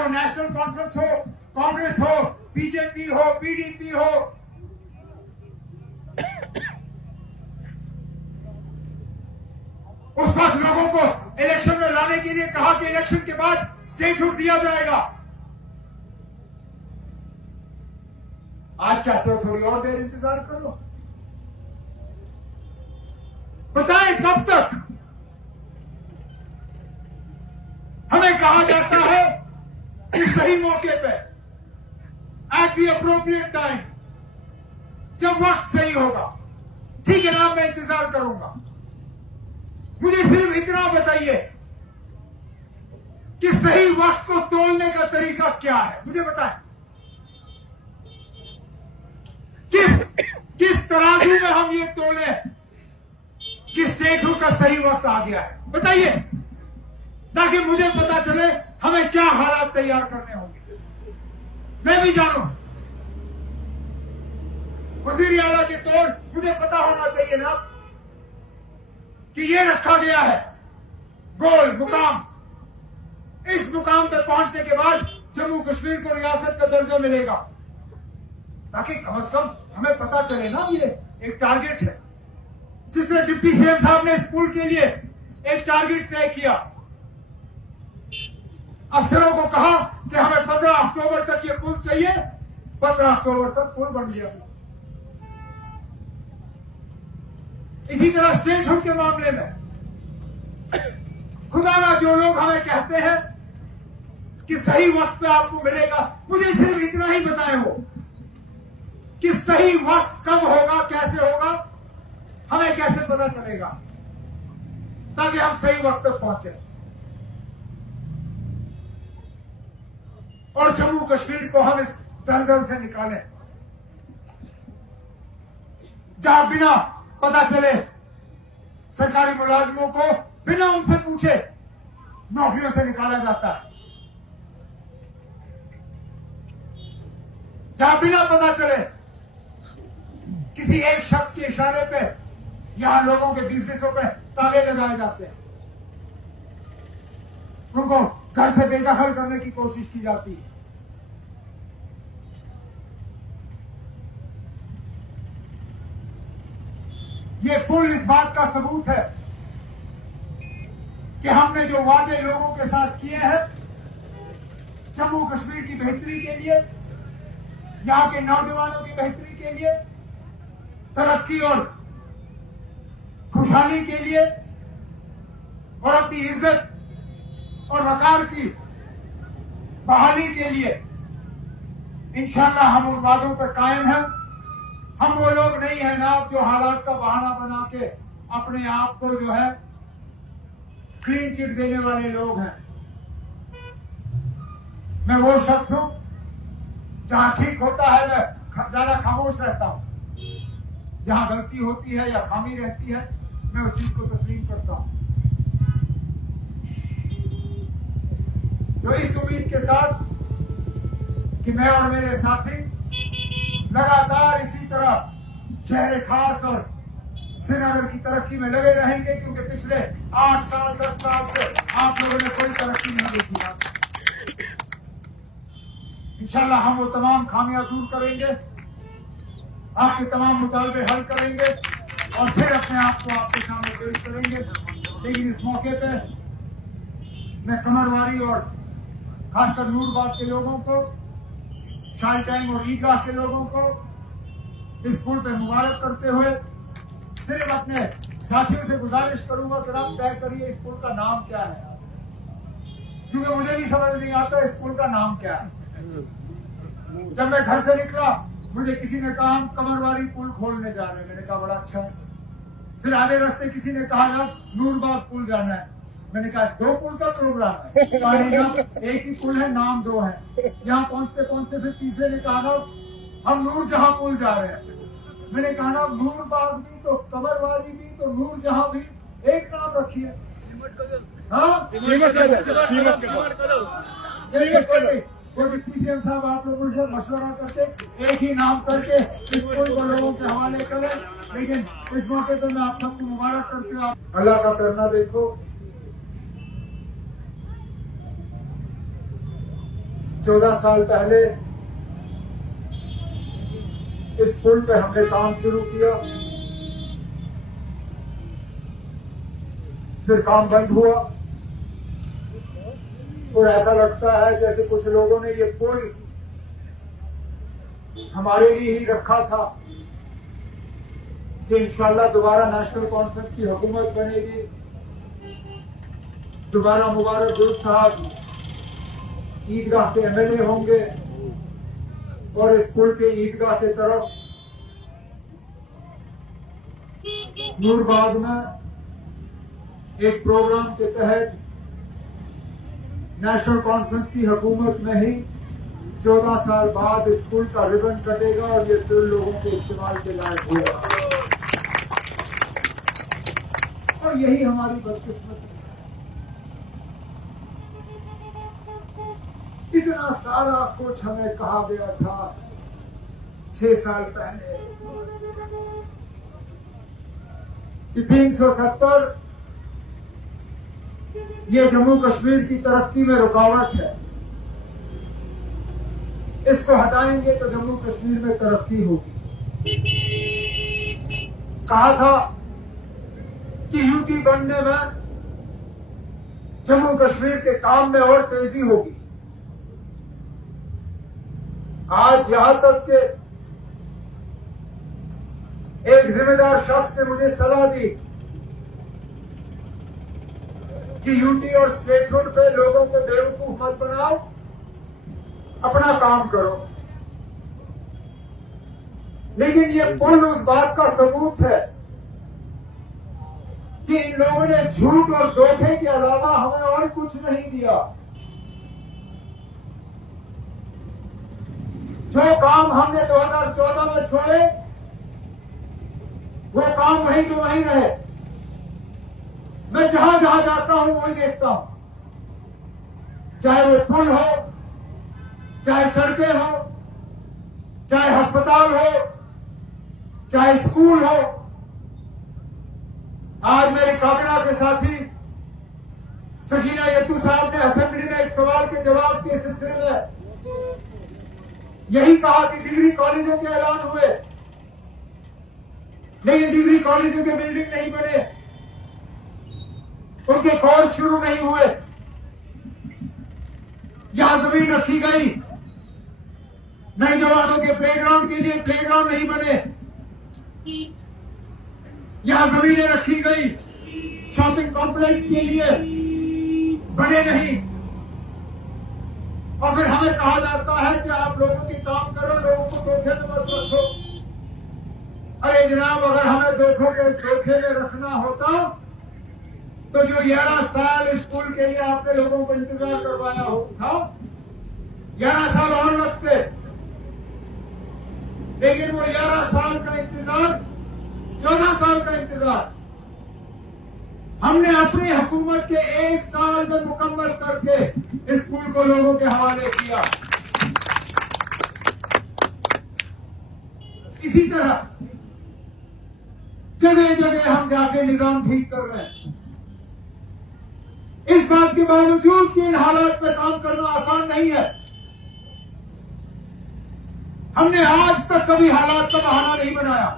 चाहे वो national conference हो, कांग्रेस हो, बीजेपी हो, पीडीपी हो, उस वक्त लोगों को इलेक्शन में लाने के लिए कहा कि इलेक्शन के बाद स्टेटहुड दिया जाएगा। आज कहते हो थोड़ी और देर इंतजार करो, बताएं कब तक? हमें कहा जाता है कि सही मौके पे, एट द अप्रोप्रिएट टाइम, जब वक्त सही होगा, ठीक है ना, मैं इंतजार करूंगा। मुझे सिर्फ इतना बताइए कि सही वक्त को तोलने का तरीका क्या है, मुझे बताएं। किस तराजू में हम ये तोले कि स्टेटहुड का सही वक्त आ गया है, बताइए, ताकि मुझे पता चले हमें क्या हालात तैयार करने होंगे, मैं भी जानूं। वजीर आला के तौर मुझे पता होना चाहिए ना कि ये रखा गया है गोल मुकाम। इस मुकाम पे पहुंचने के बाद जम्मू कश्मीर को रियासत का दर्जा मिलेगा, ताकि कम से कम हमें पता चले ना, ये एक टारगेट है जिसमें डिप्टी सीएम साहब ने इस पुल के लिए एक टारगेट तय किया। अफसरों को कहा कि हमें 15 अक्टूबर तक ये पुल चाहिए, 15 अक्टूबर तक पुल बन गया। इसी तरह स्टेटहुड के मामले में खुदा ना जो लोग हमें कहते हैं कि सही वक्त पे आपको मिलेगा, मुझे सिर्फ इतना ही बताए हो कि सही वक्त कब होगा, कैसे होगा, हमें कैसे पता चलेगा, ताकि हम सही वक्त तक पहुंचे और जम्मू कश्मीर को हम इस दलदल से निकालें जहां बिना पता चले सरकारी मुलाजिमों को बिना उनसे पूछे नौकरियों से निकाला जाता है, जहां बिना पता चले किसी एक शख्स के इशारे पे यहां लोगों के बिजनेसों पे ताले लगाए जाते हैं, उनको घर से बेदखल करने की कोशिश की जाती है। ये पुल इस बात का सबूत है कि हमने जो वादे लोगों के साथ किए हैं जम्मू कश्मीर की बेहतरी के लिए, यहां के नौजवानों की बेहतरी के लिए, तरक्की और खुशहाली के लिए और अपनी इज्जत और वकार की बहाली के लिए इंशाअल्लाह हम उन वादों पर कायम हैं। हम वो लोग नहीं है ना जो हालात का बहाना बना के अपने आप को जो है क्लीन चिट देने वाले लोग हैं। मैं वो शख्स हूं जहां ठीक होता है मैं ज्यादा खामोश रहता हूं, जहां गलती होती है या खामी रहती है मैं उस चीज को तस्लीम करता हूं। जो इस उम्मीद के साथ कि मैं और मेरे साथी लगातार इसी तरह शहर खास और श्रीनगर की तरक्की में लगे रहेंगे, क्योंकि पिछले 8 साल 10 साल से आप लोगों ने कोई तरक्की नहीं देखी। इंशाल्लाह हम वो तमाम खामियां दूर करेंगे, आपके तमाम मुतालबे हल करेंगे और फिर अपने आप को आपके सामने पेश करेंगे। लेकिन इस मौके पे मैं कमरवारी और खासकर नूरबाग के लोगों को, शालटैंग और ईदगाह के लोगों को इस पुल पे मुबारक करते हुए सिर्फ अपने साथियों से गुजारिश करूंगा कि आप तय करिए इस पुल का नाम क्या है, क्योंकि मुझे भी समझ नहीं आता इस पुल का नाम क्या है। जब मैं घर से निकला मुझे किसी ने कहा हम कमरवारी पुल खोलने जा रहे हैं, मैंने कहा बड़ा अच्छा है। फिर आधे रास्ते किसी ने कहा ना नूरबाग पुल जाना है, मैंने कहा 2 पुल का प्रोग्राम है, कहानी ना एक ही पुल है, नाम 2 है। यहाँ पहुंचते पहुंचते फिर तीसरे ने कहा ना हम नूरजहां पुल जा रहे हैं, मैंने कहा ना नूरबाग भी तो कमरवारी भी तो नूरजहां भी, एक नाम रखिए। डिप्टी सीएम साहब आप लोगों से मशवरा करके एक ही नाम करके इस पुल को लोगों के हवाले करें। लेकिन इस मौके पर मैं आप सबको मुबारक करते हुए अल्लाह का करना देखो, 14 साल पहले इस पुल पे हमने काम शुरू किया, फिर काम बंद हुआ और ऐसा लगता है जैसे कुछ लोगों ने ये पुल हमारे लिए ही रखा था कि इंशाल्लाह दोबारा नेशनल कॉन्फ्रेंस की हुकूमत बनेगी, दोबारा मुबारक गुल साहब ईदगाह के एमएलए होंगे और इस पुल के ईदगाह के तरफ नूरबाग में एक प्रोग्राम के तहत नेशनल कॉन्फ्रेंस की हुकूमत में ही 14 साल बाद इस पुल का रिबन कटेगा और ये पुल लोगों के इस्तेमाल के लायक होगा। और यही हमारी बदकिस्मती है। इतना सारा कुछ हमें कहा गया था 6 साल पहले कि 370 ये जम्मू कश्मीर की तरक्की में रुकावट है, इसको हटाएंगे तो जम्मू कश्मीर में तरक्की होगी। कहा था कि यूटी बनने में जम्मू कश्मीर के काम में और तेजी होगी। आज यहां तक के एक जिम्मेदार शख्स ने मुझे सलाह दी कि यूटी और स्टेटहुड पे लोगों को बेवकूफ मत बनाओ, अपना काम करो। लेकिन ये पुल उस बात का सबूत है कि इन लोगों ने झूठ और धोखे के अलावा हमें और कुछ नहीं दिया। जो काम हमने 2014 में छोड़े वो काम वहीं के वहीं रहे। मैं जहां जहां जाता हूं वही देखता हूं, चाहे वो पुल हो, चाहे सड़कें हो, चाहे अस्पताल हो, चाहे स्कूल हो। आज मेरे काकड़ा के साथी सकीना यत्तू साहब ने असेंबली में एक सवाल के जवाब के सिलसिले में यही कहा कि डिग्री कॉलेजों के ऐलान हुए, लेकिन डिग्री कॉलेजों के बिल्डिंग नहीं बने, उनके कोर्स शुरू नहीं हुए। यहां जमीन रखी गई, नए जवानों के प्लेग्राउंड के लिए प्लेग्राउंड नहीं बने, यहां जमीनें रखी गई शॉपिंग कॉम्प्लेक्स के लिए, बने नहीं। और फिर हमें कहा जाता है कि आप लोगों की काम करो, लोगों को धोखे में मत रखो। अरे जनाब, अगर हमें धोखे में रखना होता तो जो 11 साल इस पुल के लिए आपने लोगों को इंतजार करवाया था 11 साल और लगते, लेकिन वो 11 साल का इंतजार 14 साल का इंतजार हमने अपनी हुकूमत के 1 साल में मुकम्मल करके इस पुल को लोगों के हवाले किया। इसी तरह जगह जगह हम जाके निजाम ठीक कर रहे हैं। इस बात के बावजूद कि इन हालात में काम करना आसान नहीं है, हमने आज तक कभी हालात का बहाना नहीं बनाया।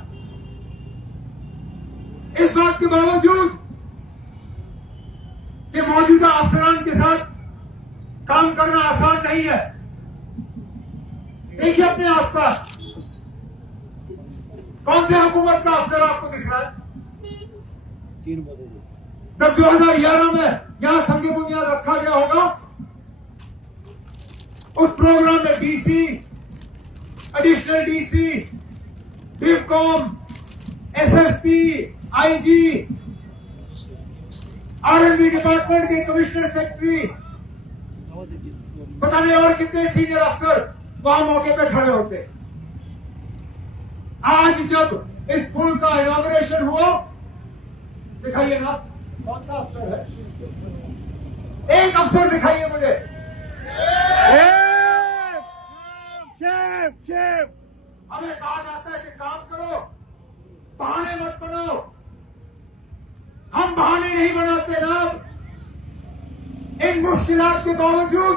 इस बात के बावजूद कि मौजूदा अफसरान के साथ काम करना आसान नहीं है। देखिए अपने आसपास कौन से हुकूमत का अफसर आपको दिख रहा है? जब 2011 में यहां संग बुनियाद रखा गया होगा, उस प्रोग्राम में DC, additional DC, divcom, SSP, IG, RNB department के कमिश्नर सेक्रेटरी, पता नहीं और कितने सीनियर अफसर वहां मौके पे खड़े होते। आज जब इस पुल का इनॉग्रेशन हुआ, दिखाइए ना कौन सा अफसर है, एक अफसर दिखाइए मुझे। हमें कहा जाता है कि काम करो, बहाने मत बनाओ। हम बहाने नहीं बनाते ना। इन मुश्किलात के बावजूद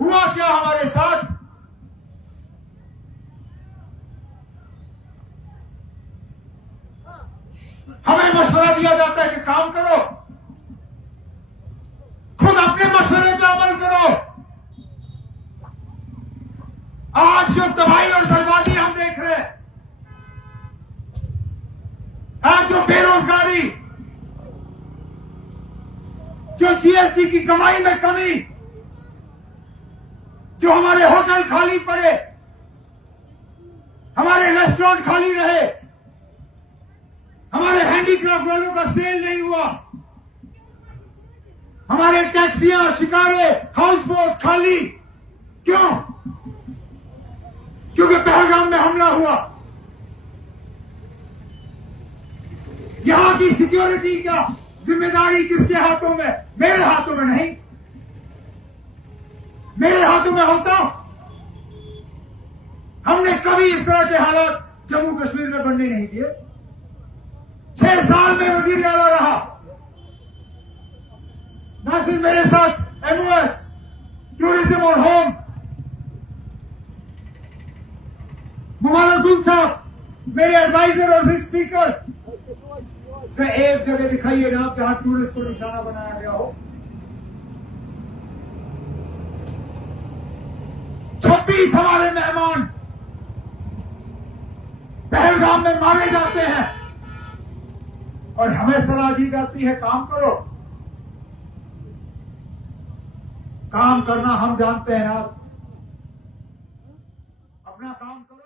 हुआ क्या हमारे साथ? हमें मशवरा दिया जाता है कि काम करो, खुद अपने मशवरे पे अमल करो। आज जो तबाही और बर्बादी हम देख रहे हैं, आज जो बेरोजगारी, जो जीएसटी की कमाई में कमी, जो हमारे होटल खाली पड़े, हमारे रेस्टोरेंट खाली रहे, हमारे हैंडीक्राफ्ट वालों का सेल नहीं हुआ, हमारे टैक्सियां, शिकारे, हाउस बोट खाली, क्यों? क्योंकि पहलगाम में हमला हुआ। यहां की सिक्योरिटी का जिम्मेदारी किसके हाथों में? मेरे हाथों में नहीं। मेरे हाथों में होता, हमने कभी इस तरह के हालात जम्मू कश्मीर में बनने नहीं दिए। 6 साल में वजीर आला रहा, ना सिर्फ मेरे साथ एमओएस, टूरिज्म और होम, मुबारकुल साहब मेरे एडवाइजर और स्पीकर से एक जगह दिखाइए ना जहां टूरिस्ट को निशाना बनाया गया हो। 26 हमारे मेहमान पहलगाम में मारे जाते हैं और हमें सलाह दी जाती है काम करो। काम करना हम जानते हैं ना, अपना काम करो।